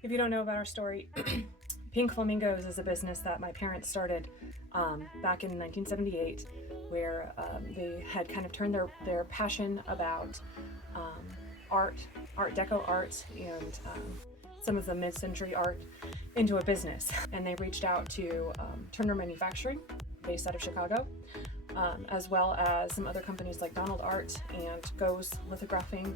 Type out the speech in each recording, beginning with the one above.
If you don't know about our story, Pink Flamingos is a business that my parents started back in 1978, where they had kind of turned their passion about art deco art, and some of the mid-century art into a business. And they reached out to Turner Manufacturing, based out of Chicago, as well as some other companies like Donald Art and Goes Lithographing,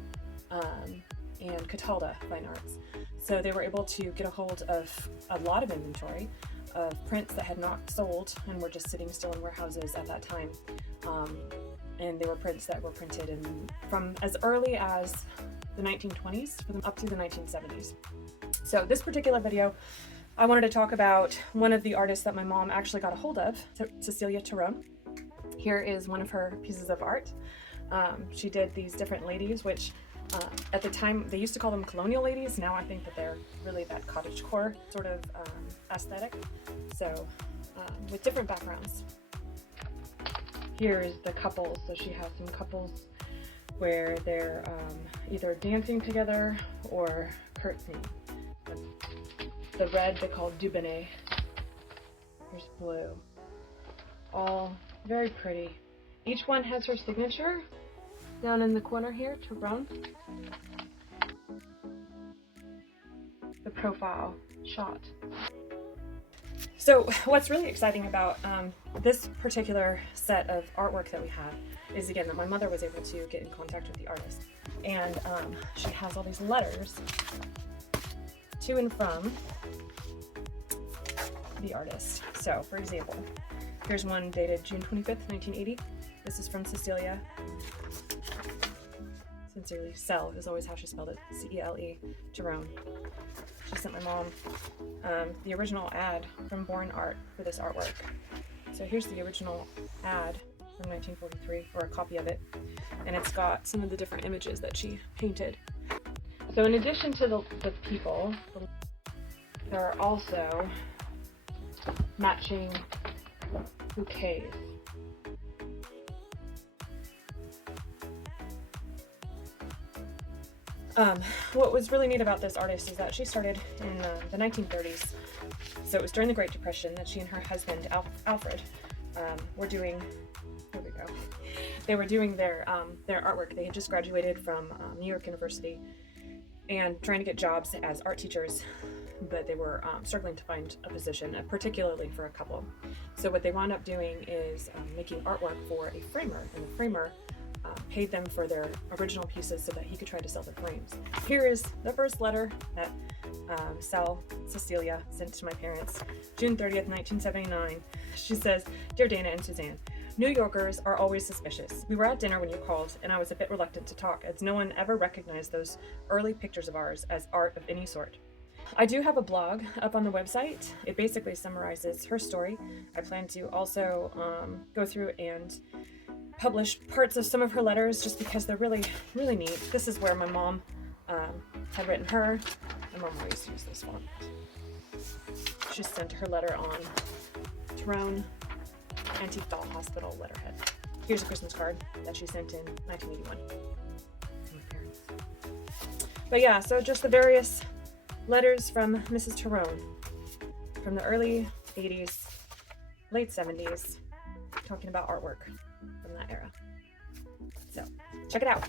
and Catalda Fine Arts. So they were able to get a hold of a lot of inventory of prints that had not sold and were just sitting still in warehouses at that time. And they were prints that were printed from as early as the 1920s up through the 1970s. So this particular video, I wanted to talk about one of the artists that my mom actually got a hold of, Cecilia Terone. Here is one of her pieces of art. She did these different ladies, which at the time they used to call them colonial ladies. Now I think that they're really that cottagecore sort of aesthetic. So with different backgrounds. Here is the couples. So she has some couples where they're either dancing together or curtsying. The red they call Dubonnet. Here's blue. All very pretty. Each one has her signature down in the corner here, Terone. The profile shot. So what's really exciting about this particular set of artwork that we have is, again, that my mother was able to get in contact with the artist. And she has all these letters to and from the artist. So, for example, here's one dated June 25th, 1980. This is from Cecilia. Sincerely, Cell is always how she spelled it, C-E-L-E, Terone. She sent my mom the original ad from Born Art for this artwork. So here's the original ad from 1943, or a copy of it, and it's got some of the different images that she painted. So in addition to the people, there are also matching bouquets. What was really neat about this artist is that she started in the 1930s. So it was during the Great Depression that she and her husband, Alfred, were doing, here we go, they were doing their artwork. They had just graduated from New York University and trying to get jobs as art teachers, but they were struggling to find a position, particularly for a couple. So what they wound up doing is making artwork for a framer, and the framer paid them for their original pieces so that he could try to sell the frames. Here is the first letter that Cecilia sent to my parents, June 30th, 1979. She says, "Dear Dana and Suzanne, New Yorkers are always suspicious. We were at dinner when you called, and I was a bit reluctant to talk, as no one ever recognized those early pictures of ours as art of any sort. I do have a blog up on the website. It basically summarizes her story. I plan to also go through and publish parts of some of her letters, just because they're really, really neat. This is where my mom had written her. My mom always used this font. She sent her letter on Terone Antique Doll Hospital letterhead. Here's a Christmas card that she sent in 1981 to my parents. But yeah, so just the various letters from Mrs. Terone from the early 80s, late 70s, talking about artwork from that era. So check it out.